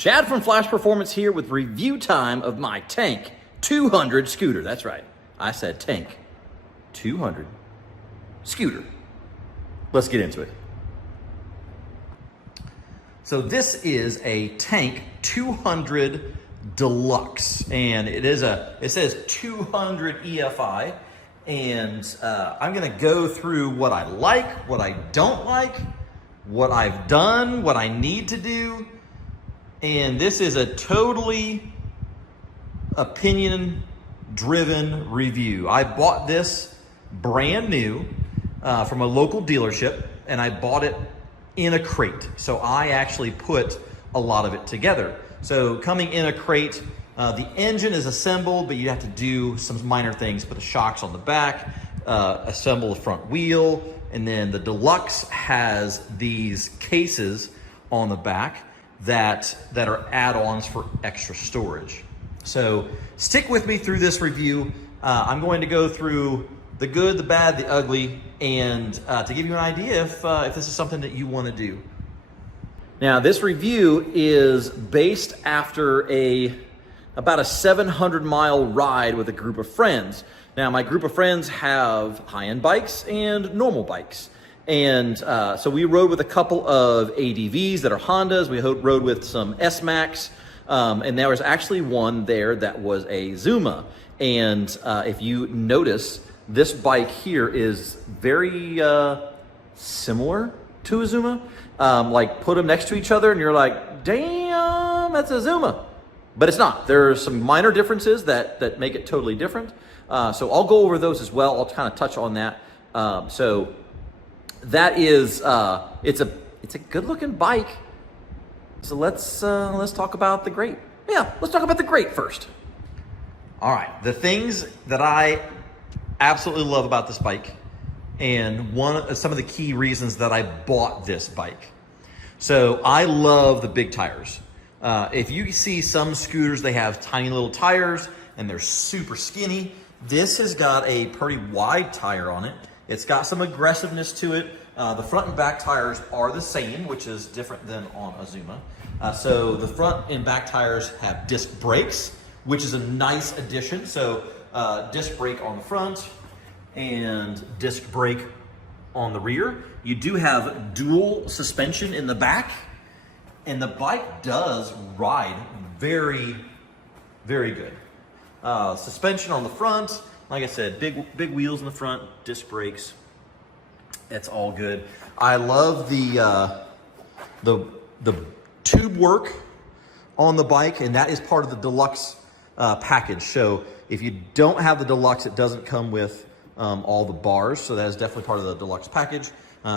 Chad from Flash Performance here with review time of my Tank 200 scooter. That's right, I said Tank 200 scooter. Let's get into it. So this is a Tank 200 Deluxe, and it says 200 EFI, and I'm gonna go through what I like, what I don't like, what I've done, what I need to do. And this is a totally opinion-driven review. I bought this brand new from a local dealership, and I bought it in a crate. So I actually put a lot of it together. So coming in a crate, the engine is assembled, but you have to do some minor things. Put the shocks on the back, assemble the front wheel, and then the Deluxe has these cases on the back that are add-ons for extra storage. So stick with me through this review. I'm going to go through the good, the bad, the ugly, and to give you an idea if this is something that you want to do. Now, this review is based after about a 700-mile ride with a group of friends. Now, my group of friends have high-end bikes and normal bikes. And so we rode with a couple of ADVs that are Hondas. We rode with some S-Max. And there was actually one there that was a Zuma. And if you notice, this bike here is very similar to a Zuma. Like put them next to each other and you're like, damn, that's a Zuma. But it's not. There are some minor differences that make it totally different. So I'll go over those as well. I'll kind of touch on that. So that is, it's a good looking bike. So let's talk about the great. Yeah, let's talk about the great first. All right, the things that I absolutely love about this bike, and some of the key reasons that I bought this bike. So I love the big tires. If you see some scooters, they have tiny little tires and they're super skinny. This has got a pretty wide tire on it. It's got some aggressiveness to it. The front and back tires are the same, which is different than on a Zuma. So the front and back tires have disc brakes, which is a nice addition. So disc brake on the front and disc brake on the rear. You do have dual suspension in the back, and the bike does ride very, very good. Suspension on the front, like I said, big wheels in the front, disc brakes. It's all good. I love the tube work on the bike, and that is part of the Deluxe package. So if you don't have the Deluxe, it doesn't come with all the bars. So that is definitely part of the Deluxe package.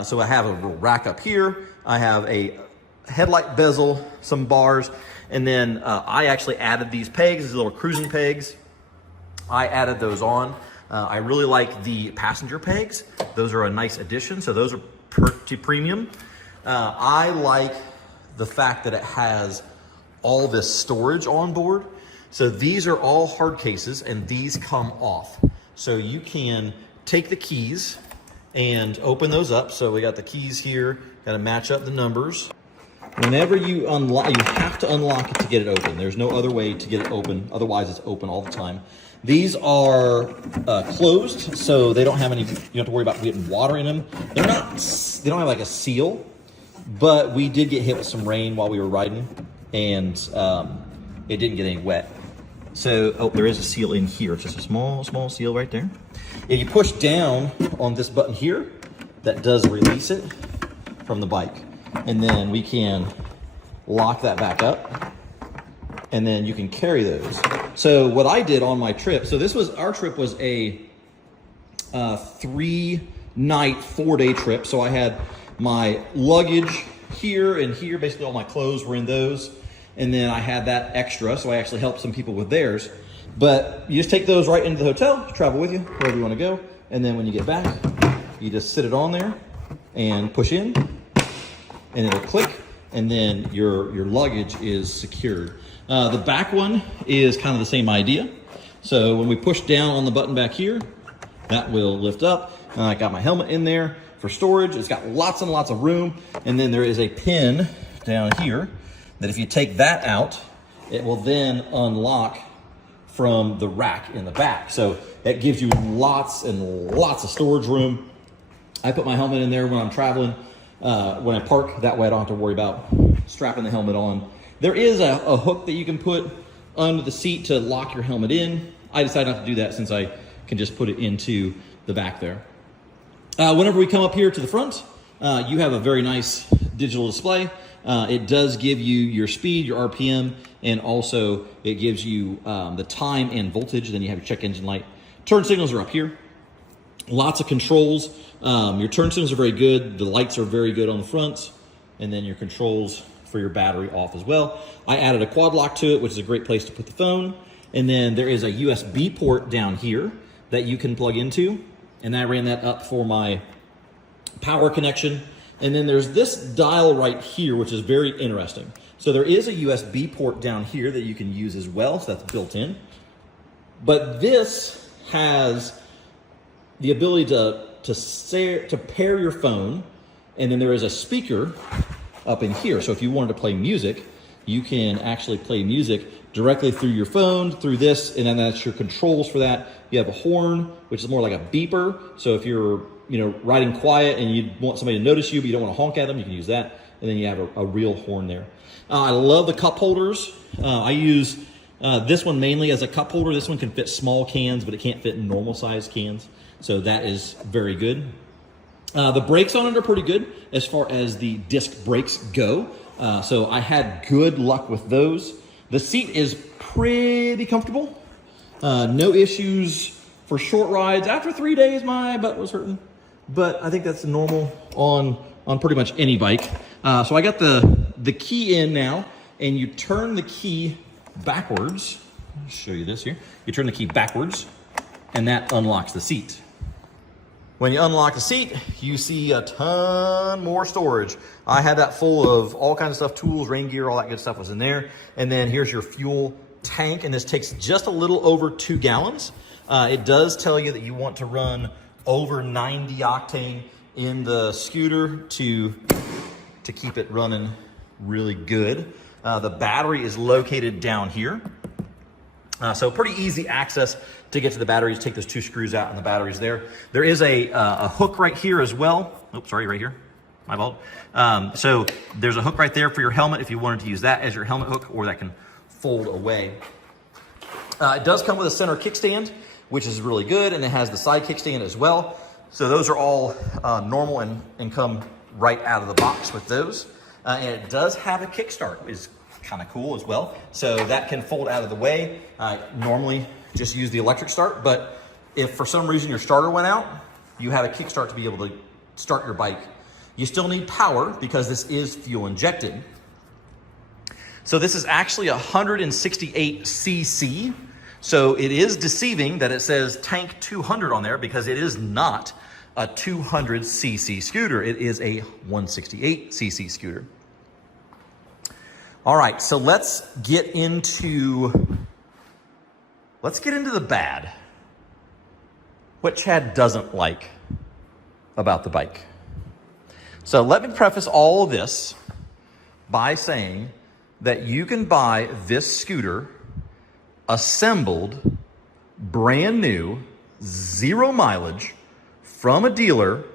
So I have a little rack up here. I have a headlight bezel, some bars, and then I actually added these pegs, these little cruising pegs. I added those on. I really like the passenger pegs. Those are a nice addition. So those are pretty premium. I like the fact that it has all this storage on board. So these are all hard cases and these come off. So you can take the keys and open those up. So we got the keys here, got to match up the numbers. Whenever you unlock, you have to unlock it to get it open. There's no other way to get it open. Otherwise it's open all the time. These are closed, so they don't have any, you don't have to worry about getting water in them. They don't have like a seal, but we did get hit with some rain while we were riding, and it didn't get any wet. So, oh, there is a seal in here. It's just a small seal right there. If you push down on this button here, that does release it from the bike. And then we can lock that back up, and then you can carry those. So what I did on my trip, so our trip was a 3-night, 4-day trip. So I had my luggage here and here, basically all my clothes were in those. And then I had that extra, so I actually helped some people with theirs. But you just take those right into the hotel, travel with you, wherever you want to go. And then when you get back, you just sit it on there and push in, and it'll click, and then your luggage is secured. The back one is kind of the same idea. So when we push down on the button back here, that will lift up. I got my helmet in there for storage. It's got lots and lots of room. And then there is a pin down here that if you take that out, it will then unlock from the rack in the back. So it gives you lots and lots of storage room. I put my helmet in there when I'm traveling, when I park, that way I don't have to worry about strapping the helmet on. There is a hook that you can put under the seat to lock your helmet in. I decided not to do that since I can just put it into the back there. Whenever we come up here to the front, you have a very nice digital display. It does give you your speed, your RPM, and also it gives you the time and voltage. Then you have your check engine light. Turn signals are up here. Lots of controls. Your turn signals are very good. The lights are very good on the front. And then your controls for your battery off as well. I added a quad lock to it, which is a great place to put the phone. And then there is a USB port down here that you can plug into. And I ran that up for my power connection. And then there's this dial right here, which is very interesting. So there is a USB port down here that you can use as well, so that's built in. But this has the ability to pair your phone, and then there is a speaker up in here. So if you wanted to play music, you can actually play music directly through your phone, through this, and then that's your controls for that. You have a horn, which is more like a beeper. So if you're riding quiet and you want somebody to notice you, but you don't want to honk at them, you can use that. And then you have a real horn there. I love the cup holders. I use this one mainly as a cup holder. This one can fit small cans, but it can't fit normal sized cans. So that is very good. The brakes on it are pretty good as far as the disc brakes go. So I had good luck with those. The seat is pretty comfortable. No issues for short rides. After 3 days, my butt was hurting. But I think that's normal on pretty much any bike. So I got the key in now, and you turn the key backwards. I'll show you this here. You turn the key backwards, and that unlocks the seat. When you unlock the seat, you see a ton more storage. I had that full of all kinds of stuff, tools, rain gear, all that good stuff was in there. And then here's your fuel tank, and this takes just a little over 2 gallons. It does tell you that you want to run over 90 octane in the scooter to keep it running really good. The battery is located down here. So pretty easy access to get to the batteries. Take those 2 screws out and the battery's there. There is a hook right here as well. Oops, sorry, right here. My fault. So there's a hook right there for your helmet if you wanted to use that as your helmet hook, or that can fold away. It does come with a center kickstand, which is really good, and it has the side kickstand as well. So those are all normal and come right out of the box with those. And it does have a kickstart, which is kind of cool as well. So that can fold out of the way. Normally just use the electric start, but if for some reason your starter went out, you have a kickstart to be able to start your bike. You still need power because this is fuel injected. So this is actually 168 cc. So it is deceiving that it says tank 200 on there, because it is not a 200 cc scooter. It is a 168 cc scooter. All right, so let's get into the bad. What Chad doesn't like about the bike. So let me preface all of this by saying that you can buy this scooter assembled, brand new, 0 mileage from a dealer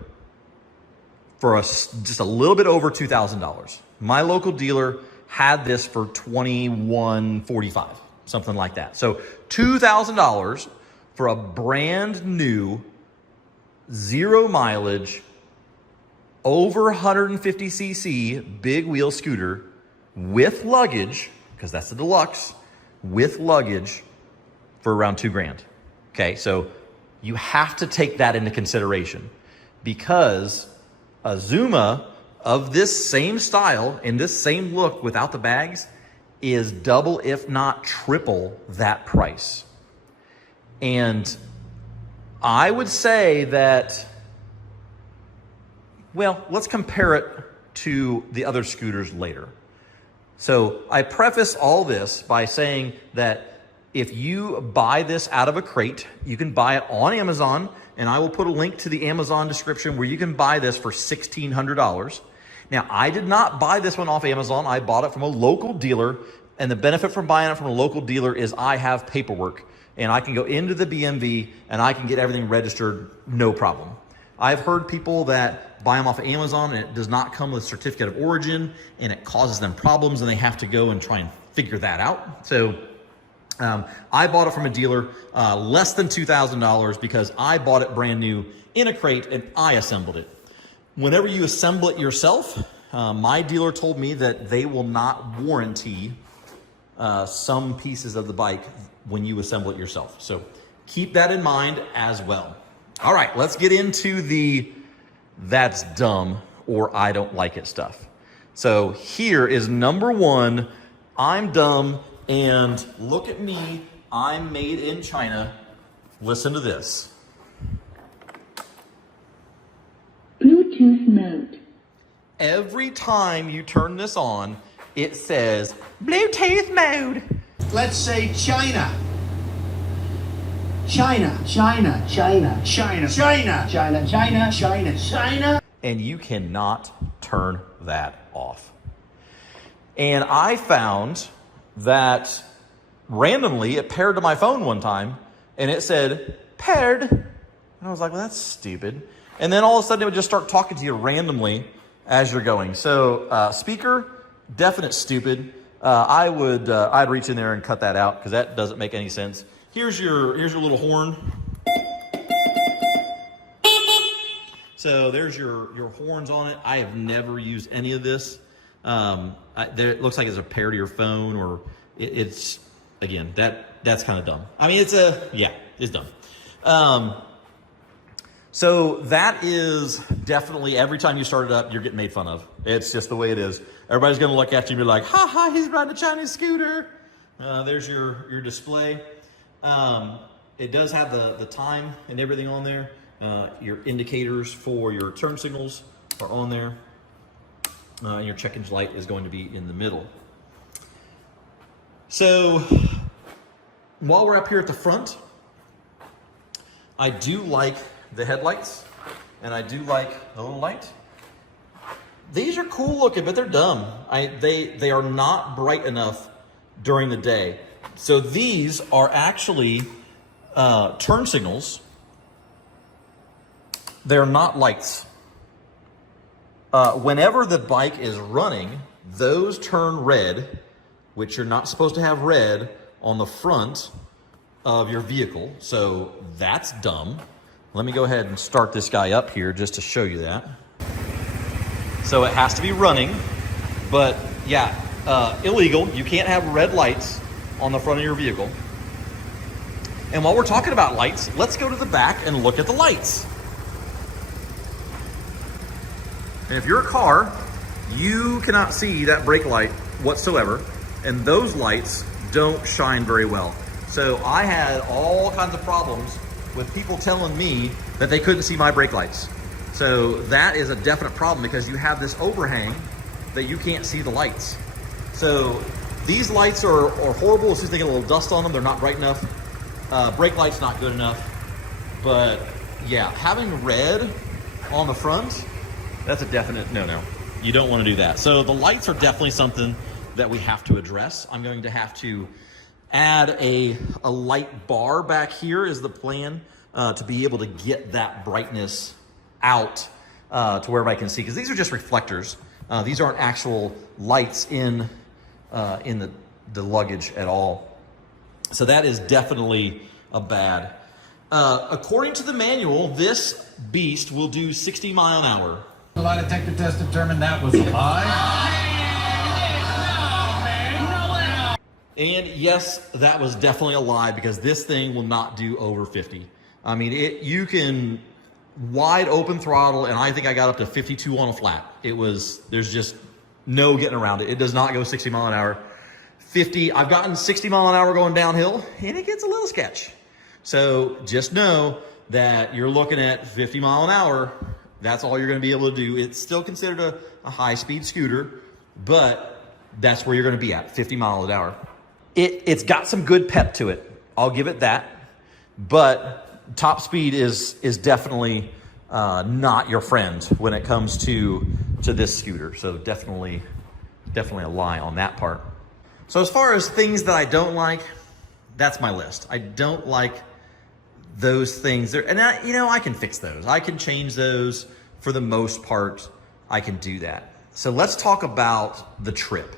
for just a little bit over $2,000. My local dealer had this for $2,145, something like that. So $2,000 for a brand new, 0 mileage, over 150 cc big wheel scooter with luggage, because that's the Deluxe, with luggage for around $2,000. Okay, so you have to take that into consideration, because a Zuma of this same style and this same look without the bags is double, if not triple, that price. And I would say that, well, let's compare it to the other scooters later. So I preface all this by saying that if you buy this out of a crate, you can buy it on Amazon, and I will put a link to the Amazon description where you can buy this for $1,600. Now, I did not buy this one off Amazon. I bought it from a local dealer. And the benefit from buying it from a local dealer is I have paperwork. And I can go into the BMV and I can get everything registered, no problem. I've heard people that buy them off of Amazon and it does not come with a certificate of origin and it causes them problems and they have to go and try and figure that out. So I bought it from a dealer, less than $2,000 because I bought it brand new in a crate and I assembled it. Whenever you assemble it yourself, my dealer told me that they will not warranty some pieces of the bike when you assemble it yourself. So keep that in mind as well. All right, let's get into the that's dumb or I don't like it stuff. So here is number one, I'm dumb and look at me, I'm made in China. Listen to this. Bluetooth mode. Every time you turn this on, it says Bluetooth mode. Let's say China. China, China, China, China, China, China, China, China, China. And you cannot turn that off. And I found that randomly it paired to my phone one time and it said paired. And I was like, well, that's stupid. And then all of a sudden it would just start talking to you randomly as you're going. So speaker, definite stupid. I'd reach in there and cut that out because that doesn't make any sense. Here's your little horn. So there's your horns on it. I have never used any of this. It looks like it's a pair to your phone, or it's again that's kind of dumb. I mean, it's dumb. So that is definitely every time you start it up, you're getting made fun of. It's just the way it is. Everybody's gonna look at you and be like, "Ha ha, he's riding a Chinese scooter." There's your display. It does have the time and everything on there. Your indicators for your turn signals are on there. Your check engine light is going to be in the middle. So while we're up here at the front, I do like the headlights and I do like the little light. These are cool looking, but they're dumb. They are not bright enough during the day. So these are actually turn signals. They're not lights. Whenever the bike is running, those turn red, which you're not supposed to have red on the front of your vehicle. So that's dumb. Let me go ahead and start this guy up here just to show you that. So it has to be running, but yeah, illegal. You can't have red lights on the front of your vehicle. And while we're talking about lights, let's go to the back and look at the lights. And if you're a car, you cannot see that brake light whatsoever. And those lights don't shine very well. So I had all kinds of problems with people telling me that they couldn't see my brake lights. So that is a definite problem because you have this overhang that you can't see the lights. So these lights are horrible as soon as they get a little dust on them. They're not bright enough. Brake light's not good enough. But yeah, having red on the front, that's a definite no-no. You don't want to do that. So the lights are definitely something that we have to address. I'm going to have to add a light bar back here is the plan to be able to get that brightness out to where everybody can see. Because these are just reflectors. These aren't actual lights in the luggage at all. So that is definitely a bad. According to the manual, this beast will do 60 miles an hour. The lie detector test determined that was a lie. And yes, that was definitely a lie because this thing will not do over 50. I mean, you can wide open throttle, and I think I got up to 52 on a flat. There's just no getting around it. It does not go 60 mile an hour. 50, I've gotten 60 mile an hour going downhill, and it gets a little sketch. So just know that you're looking at 50 mile an hour. That's all you're going to be able to do. It's still considered a high-speed scooter, but that's where you're going to be at, 50 miles an hour. It's got some good pep to it. I'll give it that. But top speed is definitely not your friend when it comes to to this scooter. So definitely a lie on that part. So as far as things that I don't like, that's my list. I don't like those things there. And I can fix those. I can change those for the most part. I can do that. So let's talk about the trip.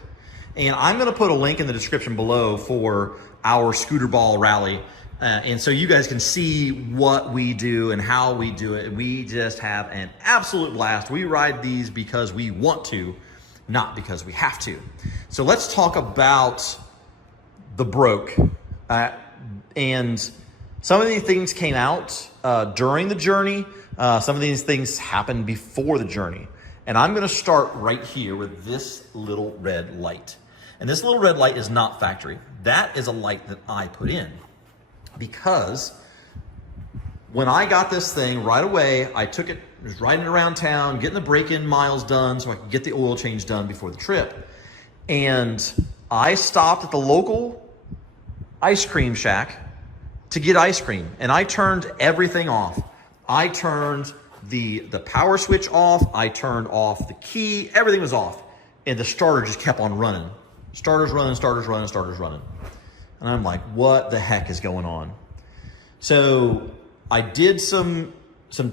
And I'm going to put a link in the description below for our scooter ball rally. And so you guys can see what we do and how we do it. We just have an absolute blast. We ride these because we want to, not because we have to. So let's talk about the broke. And some of these things came out during the journey. Some of these things happened before the journey. And I'm going to start right here with this little red light. And this little red light is not factory. That is a light that I put in. Because when I got this thing right away, I took it, was riding around town, getting the break-in miles done so I could get the oil change done before the trip. And I stopped at the local ice cream shack to get ice cream. And I turned everything off. I turned the power switch off. I turned off the key. Everything was off. And the starter just kept on running. Starter's running, starter's running, starter's running. And I'm like, what the heck is going on? So I did some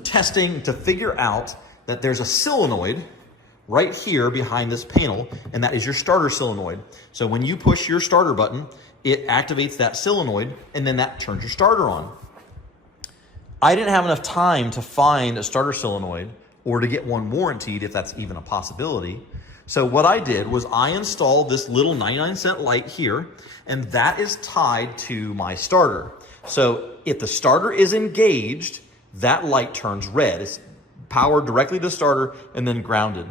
testing to figure out that there's a solenoid right here behind this panel, and that is your starter solenoid. So when you push your starter button, it activates that solenoid, and then that turns your starter on. I didn't have enough time to find a starter solenoid or to get one warranted, if that's even a possibility. So what I did was I installed this little 99-cent light here, and that is tied to my starter. So if the starter is engaged, that light turns red. It's powered directly to the starter and then grounded.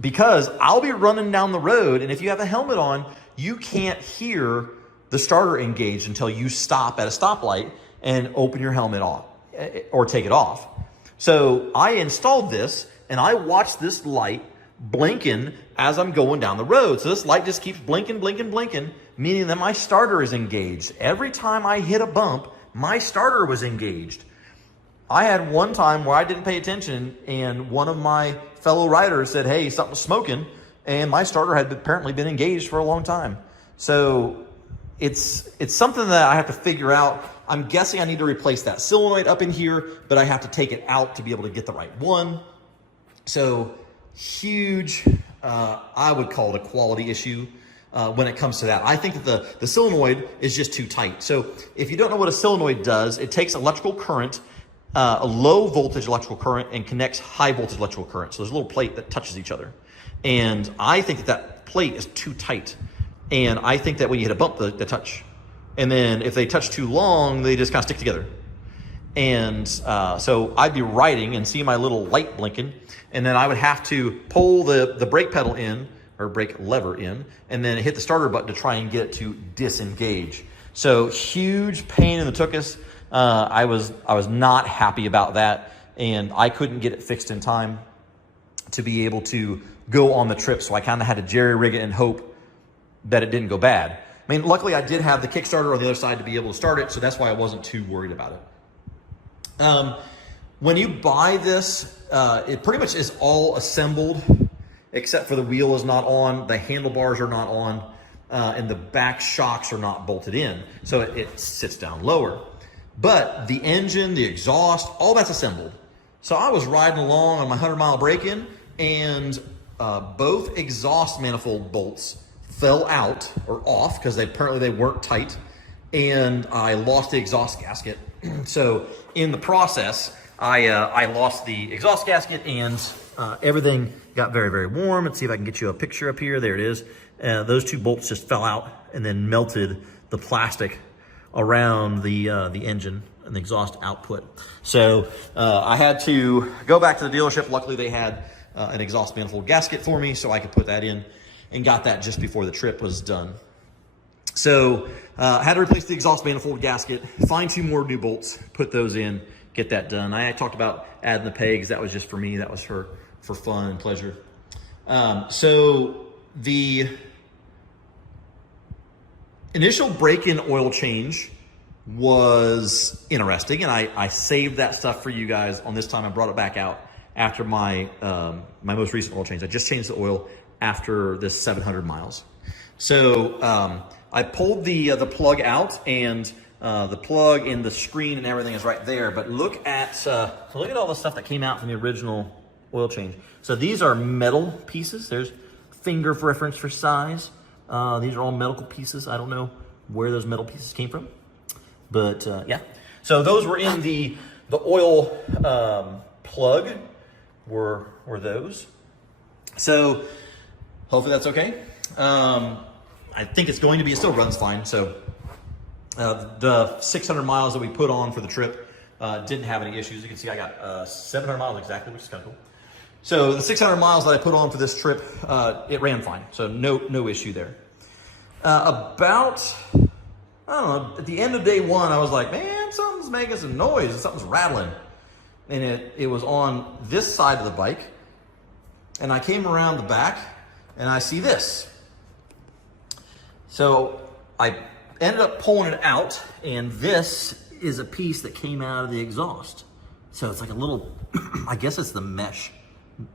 Because I'll be running down the road, and if you have a helmet on, you can't hear the starter engaged until you stop at a stoplight and open your helmet off or take it off. So I installed this, and I watched this light blinking as I'm going down the road. So this light just keeps blinking, blinking, blinking, meaning that my starter is engaged. Every time I hit a bump, my starter was engaged. I had one time where I didn't pay attention, and one of my fellow riders said, hey, something's smoking, and my starter had apparently been engaged for a long time. So it's something that I have to figure out. I'm guessing I need to replace that solenoid up in here, but I have to take it out to be able to get the right one. So huge, I would call it a quality issue when it comes to that. I think that the solenoid is just too tight. So if you don't know what a solenoid does, it takes electrical current, a low voltage electrical current, and connects high voltage electrical current. So there's a little plate that touches each other. And I think that plate is too tight. And I think that when you hit a bump, they touch. And then if they touch too long, they just kind of stick together. And so I'd be riding and see my little light blinking, and then I would have to pull the brake pedal in, or brake lever in, and then hit the starter button to try and get it to disengage. So huge pain in the tuchus. I was not happy about that, and I couldn't get it fixed in time to be able to go on the trip. So I kind of had to jerry rig it and hope that it didn't go bad. I mean, luckily I did have the Kickstarter on the other side to be able to start it, so that's why I wasn't too worried about it. When you buy this, it pretty much is all assembled, except for the wheel is not on, the handlebars are not on, and the back shocks are not bolted in. So it sits down lower. But the engine, the exhaust, all that's assembled. So I was riding along on my 100-mile break-in, and both exhaust manifold bolts fell out or off because apparently they weren't tight, and I lost the exhaust gasket. So in the process, I lost the exhaust gasket, and everything got very, very warm. Let's see if I can get you a picture up here. There it is. Those two bolts just fell out and then melted the plastic around the engine and the exhaust output. So I had to go back to the dealership. Luckily, they had an exhaust manifold gasket for me, so I could put that in, and got that just before the trip was done. So I had to replace the exhaust manifold gasket, find 2 more new bolts, put those in, get that done. I talked about adding the pegs. That was just for me. That was for fun and pleasure. So the initial break-in oil change was interesting, and I saved that stuff for you guys on this time. I brought it back out after my my most recent oil change. I just changed the oil after this 700 miles. So I pulled the plug out, and the plug and the screen and everything is right there. But look at all the stuff that came out from the original oil change. So these are metal pieces. There's finger reference for size. These are all metal pieces. I don't know where those metal pieces came from, but yeah. So those were in the oil plug. Were those? So hopefully that's okay. I think it's going to be. It still runs fine. So the 600 miles that we put on for the trip didn't have any issues. You can see I got 700 miles exactly, which is kind of cool. So the 600 miles that I put on for this trip, it ran fine. So no issue there. About, I don't know, at the end of day one, I was like, man, something's making some noise. Something's rattling. And it was on this side of the bike. And I came around the back and I see this. So I ended up pulling it out, and this is a piece that came out of the exhaust. So it's like a little, I guess it's the mesh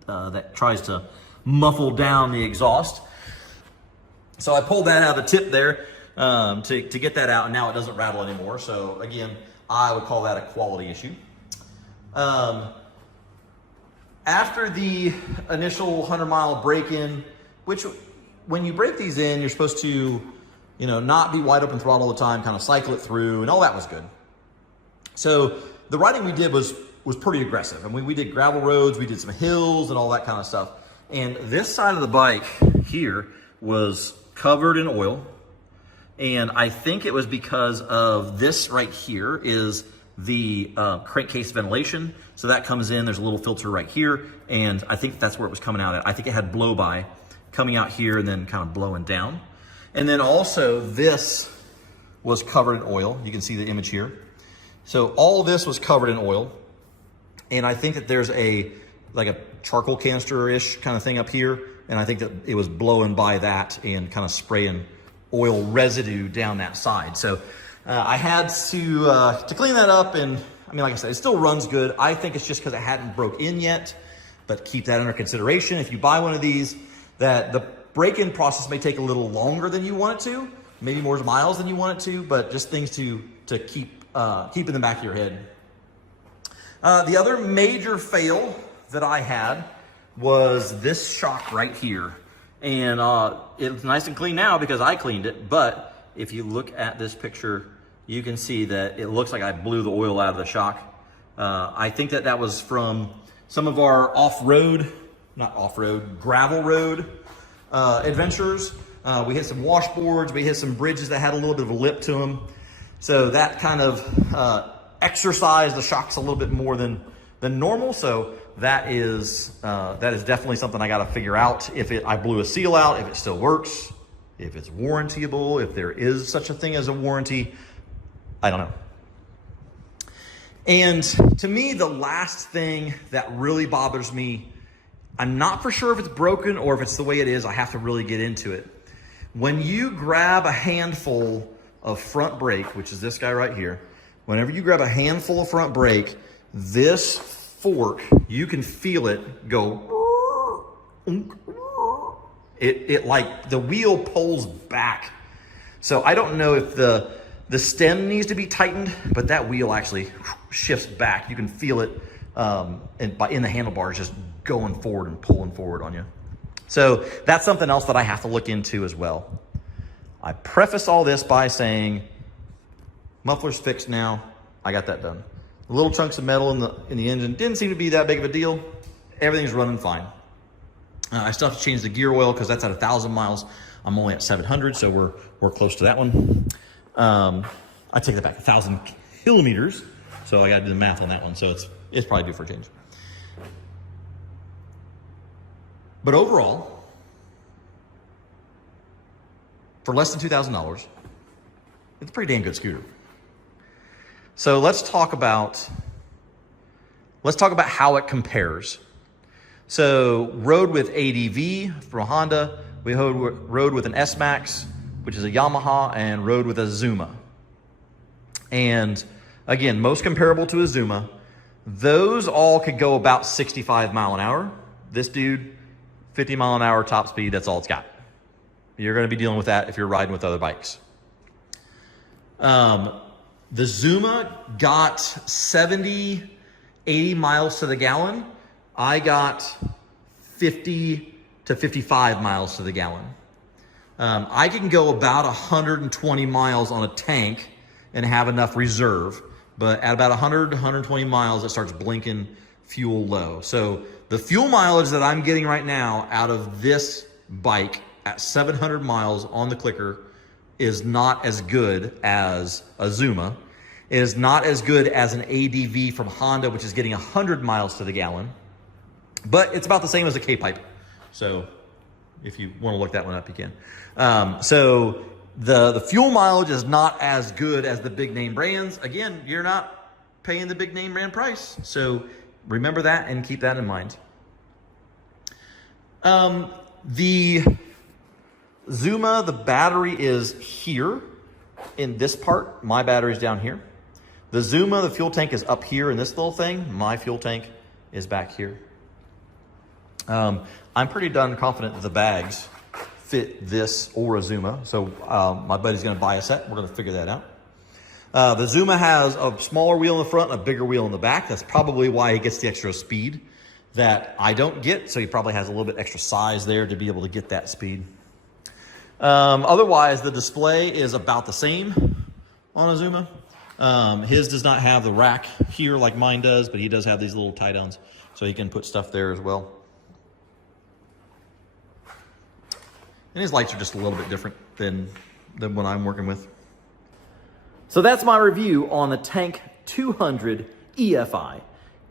that tries to muffle down the exhaust. So I pulled that out of the tip there to get that out, and now it doesn't rattle anymore. So again, I would call that a quality issue. After the initial 100-mile break-in, which when you break these in, you're supposed to, not be wide open throttle all the time, kind of cycle it through, and all that was good. So the riding we did was pretty aggressive. I mean, we did gravel roads, we did some hills and all that kind of stuff. And this side of the bike here was covered in oil. And I think it was because of this right here is the crankcase ventilation. So that comes in, there's a little filter right here. And I think that's where it was coming out at. I think it had blow by coming out here and then kind of blowing down. And then also this was covered in oil. You can see the image here. So all of this was covered in oil. And I think that there's like a charcoal canister-ish kind of thing up here. And I think that it was blowing by that and kind of spraying oil residue down that side. So I had to clean that up. And I mean, like I said, it still runs good. I think it's just because it hadn't broke in yet, but keep that under consideration. If you buy one of these, that the break-in process may take a little longer than you want it to, maybe more miles than you want it to, but just things to keep in the back of your head. The other major fail that I had was this shock right here. And it's nice and clean now because I cleaned it, but if you look at this picture, you can see that it looks like I blew the oil out of the shock. I think that was from some of our gravel road adventures. We hit some washboards, we hit some bridges that had a little bit of a lip to them. So that kind of exercised the shocks a little bit more than normal. So that is definitely something I got to figure out. I blew a seal out, if it still works, if it's warrantyable, if there is such a thing as a warranty, I don't know. And to me, the last thing that really bothers me, I'm not for sure if it's broken or if it's the way it is. I have to really get into it. When you grab a handful of front brake, which is this guy right here, whenever you grab a handful of front brake, this fork, you can feel it go. It like the wheel pulls back. So I don't know if the stem needs to be tightened, but that wheel actually shifts back. You can feel it in the handlebars just going forward and pulling forward on you. So that's something else that I have to look into as well. I preface all this by saying, muffler's fixed now. I got that done. The little chunks of metal in the engine didn't seem to be that big of a deal. Everything's running fine. I still have to change the gear oil because that's at 1,000 miles. I'm only at 700, so we're close to that one. I take that back, 1,000 kilometers. So I got to do the math on that one. So it's probably due for a change. But overall, for less than $2,000, it's a pretty damn good scooter. So let's talk about how it compares. So rode with ADV from Honda, we rode with an S-Max, which is a Yamaha, and rode with a Zuma. And again, most comparable to a Zuma. Those all could go about 65 mile an hour. This dude, 50 mile an hour top speed, that's all it's got. You're gonna be dealing with that if you're riding with other bikes. The Zuma got 70, 80 miles to the gallon. I got 50 to 55 miles to the gallon. I can go about 120 miles on a tank and have enough reserve, but at about 100 to 120 miles, it starts blinking fuel low. So the fuel mileage that I'm getting right now out of this bike at 700 miles on the clicker is not as good as a Zuma. It is not as good as an ADV from Honda, which is getting 100 miles to the gallon, but it's about the same as a K-pipe. So if you want to look that one up, you can. So the fuel mileage is not as good as the big name brands. Again, you're not paying the big name brand price. So remember that and keep that in mind. The Zuma, the battery is here in this part. My battery's down here. The Zuma, the fuel tank is up here in this little thing. My fuel tank is back here. I'm pretty darn confident that the bags fit this or a Zuma. So my buddy's gonna buy a set. We're gonna figure that out. The Zuma has a smaller wheel in the front and a bigger wheel in the back. That's probably why he gets the extra speed that I don't get. So he probably has a little bit extra size there to be able to get that speed. Otherwise, the display is about the same on a Zuma. His does not have the rack here like mine does, but he does have these little tie-downs, so he can put stuff there as well. And his lights are just a little bit different than what I'm working with. So that's my review on the Tank 200 EFI.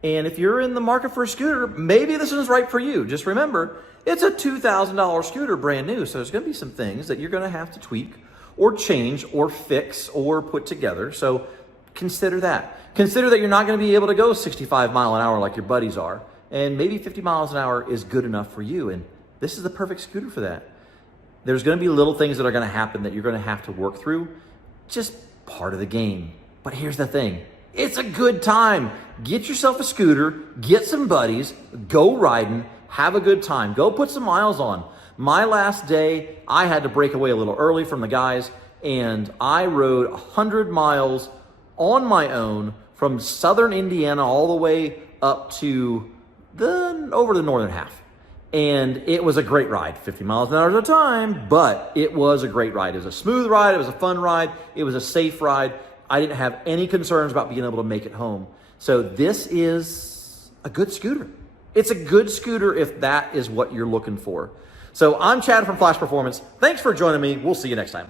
And if you're in the market for a scooter, maybe this is right for you. Just remember, it's a $2,000 scooter, brand new. So there's gonna be some things that you're gonna have to tweak or change or fix or put together. So consider that. Consider that you're not gonna be able to go 65 mile an hour like your buddies are. And maybe 50 miles an hour is good enough for you. And this is the perfect scooter for that. There's gonna be little things that are gonna happen that you're gonna have to work through. Just part of the game. But here's the thing. It's a good time. Get yourself a scooter, get some buddies, go riding, have a good time. Go put some miles on. My last day, I had to break away a little early from the guys, and I rode 100 miles on my own from southern Indiana all the way up to over the northern half. And it was a great ride, 50 miles an hour at a time, but it was a great ride. It was a smooth ride, it was a fun ride, it was a safe ride. I didn't have any concerns about being able to make it home. So this is a good scooter. It's a good scooter if that is what you're looking for. So I'm Chad from Flash Performance. Thanks for joining me. We'll see you next time.